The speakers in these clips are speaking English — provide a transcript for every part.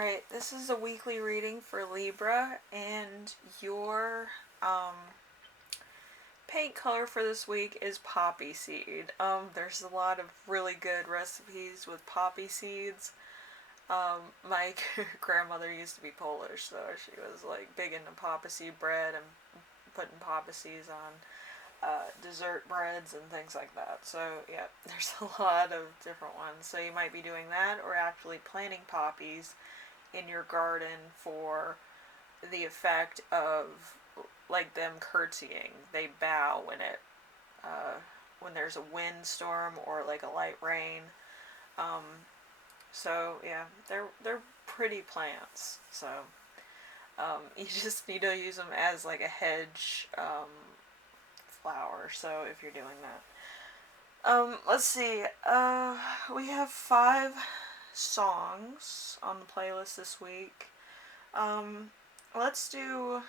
Alright, this is a weekly reading for Libra, and your paint color for this week is poppy seed. There's a lot of really good recipes with poppy seeds. My grandmother used to be Polish, so she was like big into poppy seed bread and putting poppy seeds on dessert breads and things like that. So yeah, there's a lot of different ones. So you might be doing that or actually planting poppies in your garden for the effect of like them curtsying. They bow when there's a windstorm or like a light rain. Um, so yeah, they're pretty plants. So you just need to use them as like a hedge flower. So if you're doing that. Let's see. We have 5 songs on the playlist this week. Let's do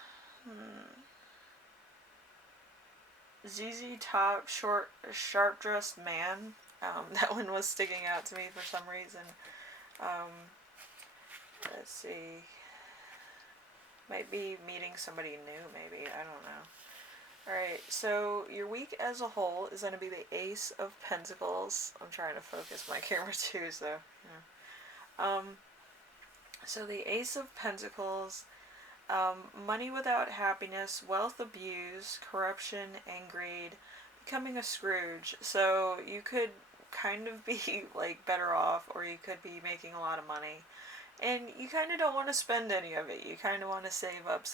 ZZ Top, Sharp Dressed Man. That one was sticking out to me for some reason. Let's see. Might be meeting somebody new, maybe. I don't know. Alright, so your week as a whole is going to be the Ace of Pentacles. I'm trying to focus my camera too, so, so the Ace of Pentacles, money without happiness, wealth abuse, corruption, and greed, becoming a Scrooge. So you could kind of be like better off, or you could be making a lot of money. And you kind of don't want to spend any of it. You kind of want to save up,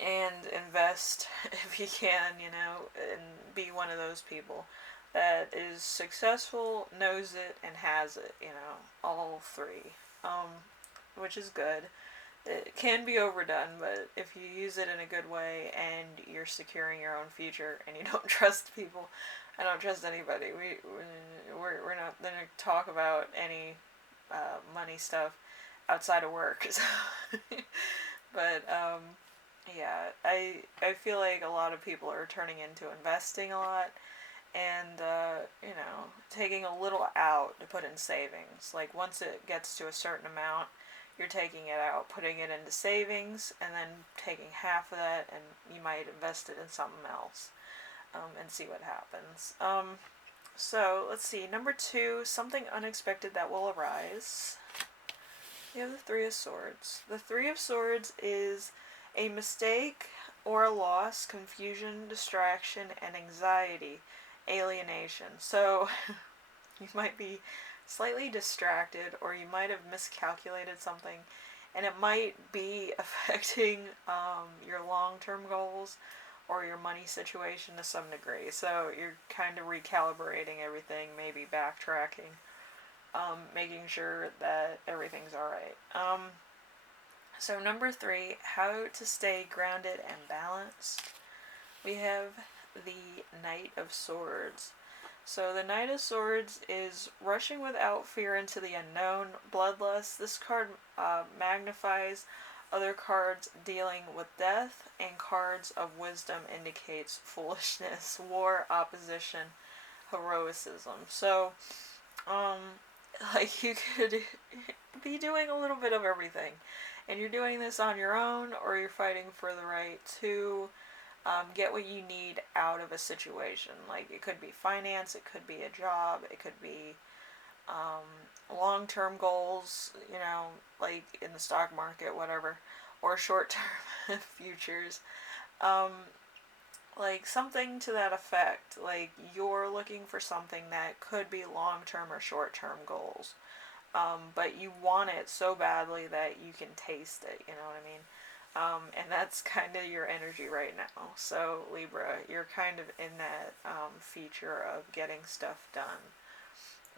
and invest if you can, and be one of those people that is successful, knows it, and has it, all three, which is good. It can be overdone, but if you use it in a good way and you're securing your own future and you don't trust people, I don't trust anybody. We're not going to talk about any money stuff outside of work. So but yeah, I feel like a lot of people are turning into investing a lot and, taking a little out to put in savings. Like, once it gets to a certain amount, you're taking it out, putting it into savings, and then taking half of that, and you might invest it in something else, and see what happens. So, let's see. Number 2, something unexpected that will arise. You have the Three of Swords. The Three of Swords is a mistake or a loss, confusion, distraction, and anxiety, alienation. So you might be slightly distracted, or you might have miscalculated something, and it might be affecting your long-term goals or your money situation to some degree. So you're kind of recalibrating everything, maybe backtracking, making sure that everything's alright. So number 3, how to stay grounded and balanced. We have the Knight of Swords. So the Knight of Swords is rushing without fear into the unknown, bloodlust. This card magnifies other cards dealing with death, and cards of wisdom indicates foolishness, war, opposition, heroicism. So, like, you could be doing a little bit of everything. And you're doing this on your own, or you're fighting for the right to get what you need out of a situation. Like, it could be finance, it could be a job, it could be long-term goals, like in the stock market, whatever, or short-term futures. Like, something to that effect. Like, you're looking for something that could be long-term or short-term goals. But you want it so badly that you can taste it, you know what I mean? And that's kind of your energy right now. So, Libra, you're kind of in that feature of getting stuff done.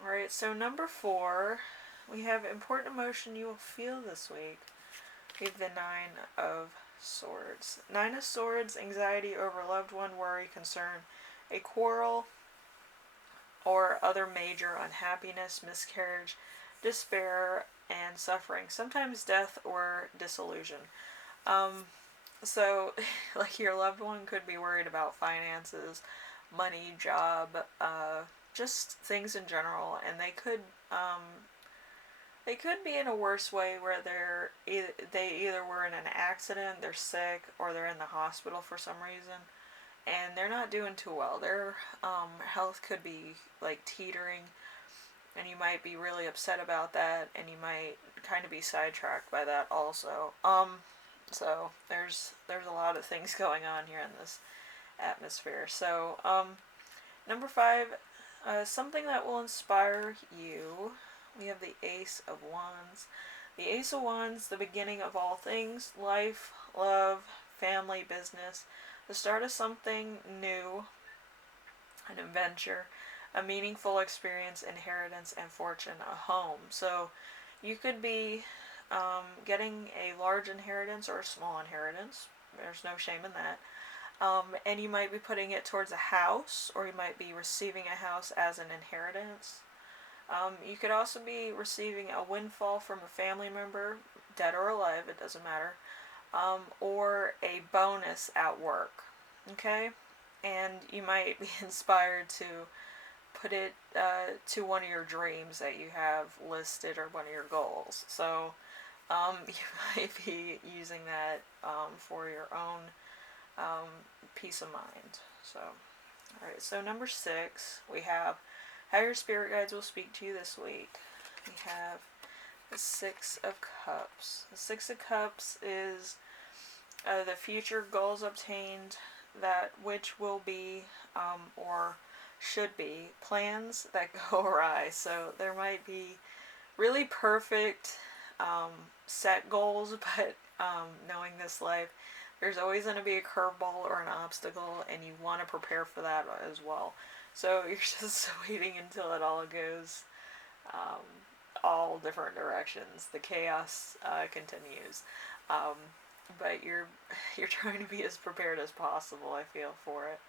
Alright, so number 4, we have important emotion you will feel this week. We have the 9 of Swords. 9 of Swords, anxiety over a loved one, worry, concern, a quarrel, or other major unhappiness, miscarriage, despair, and suffering. Sometimes death or disillusion. So, like, your loved one could be worried about finances, money, job, just things in general, and they could They could be in a worse way where they either were in an accident, they're sick, or they're in the hospital for some reason, and they're not doing too well. Their health could be like teetering, and you might be really upset about that, and you might kind of be sidetracked by that also. So there's a lot of things going on here in this atmosphere. So number five, something that will inspire you. We have the Ace of Wands. The Ace of Wands, the beginning of all things, life, love, family, business, the start of something new, an adventure, a meaningful experience, inheritance, and fortune, a home. So you could be getting a large inheritance or a small inheritance. There's no shame in that. And you might be putting it towards a house, or you might be receiving a house as an inheritance. You could also be receiving a windfall from a family member, dead or alive, it doesn't matter, or a bonus at work. Okay? And you might be inspired to put it to one of your dreams that you have listed or one of your goals. So you might be using that for your own peace of mind. So, alright, so number 6, we have how your spirit guides will speak to you this week. We have the Six of Cups. The Six of Cups is the future goals obtained, that which will be or should be plans that go awry. So there might be really perfect set goals, but knowing this life, there's always going to be a curveball or an obstacle, and you want to prepare for that as well. So you're just waiting until it all goes all different directions. The chaos continues, but you're trying to be as prepared as possible, I feel, for it.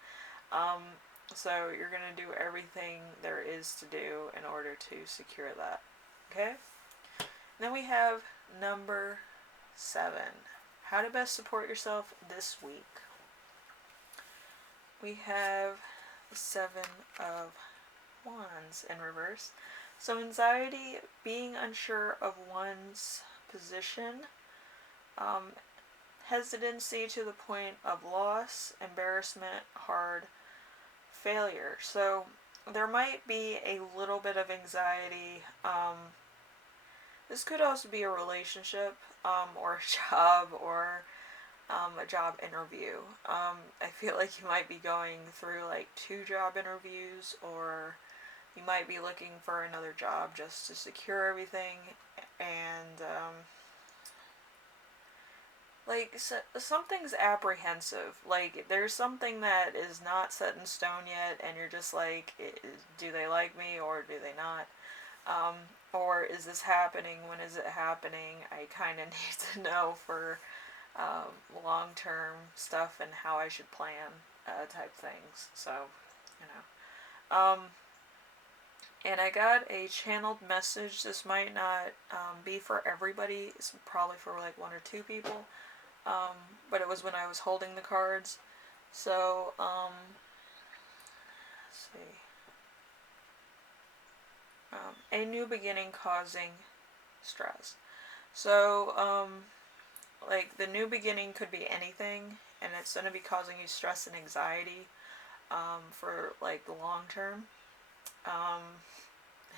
So you're gonna do everything there is to do in order to secure that. Okay. Then we have number 7. How to best support yourself this week. We have the 7 of Wands in reverse. So anxiety, being unsure of one's position, hesitancy to the point of loss, embarrassment, hard failure. So there might be a little bit of anxiety. This could also be a relationship, or a job, or a job interview. I feel like you might be going through like 2 job interviews, or you might be looking for another job just to secure everything, and something's apprehensive. Like there's something that is not set in stone yet, and you're just like, do they like me or do they not? Or is this happening? When is it happening? I kind of need to know for long-term stuff and how I should plan type things. So, you know. And I got a channeled message. This might not be for everybody. It's probably for like 1 or 2 people. But it was when I was holding the cards. So, let's see. A new beginning causing stress. So, like the new beginning could be anything, and it's going to be causing you stress and anxiety for like the long term,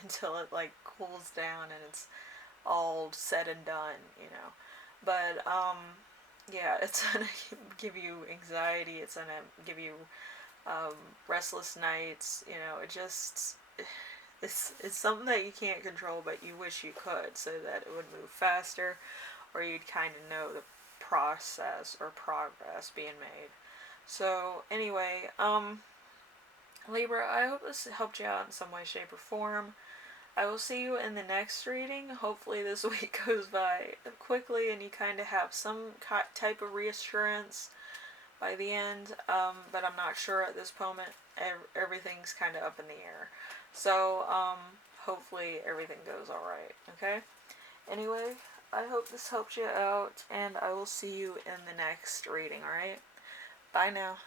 until it like cools down and it's all said and done, you know. But yeah, it's going to give you anxiety. It's going to give you restless nights. You know, it just it's something that you can't control, but you wish you could, so that it would move faster, or you'd kind of know the process or progress being made. So anyway, Libra, I hope this helped you out in some way, shape, or form. I will see you in the next reading. Hopefully this week goes by quickly and you kind of have some type of reassurance by the end, but I'm not sure at this moment. Everything's kind of up in the air. So, hopefully everything goes alright, okay? Anyway, I hope this helped you out, and I will see you in the next reading, alright? Bye now.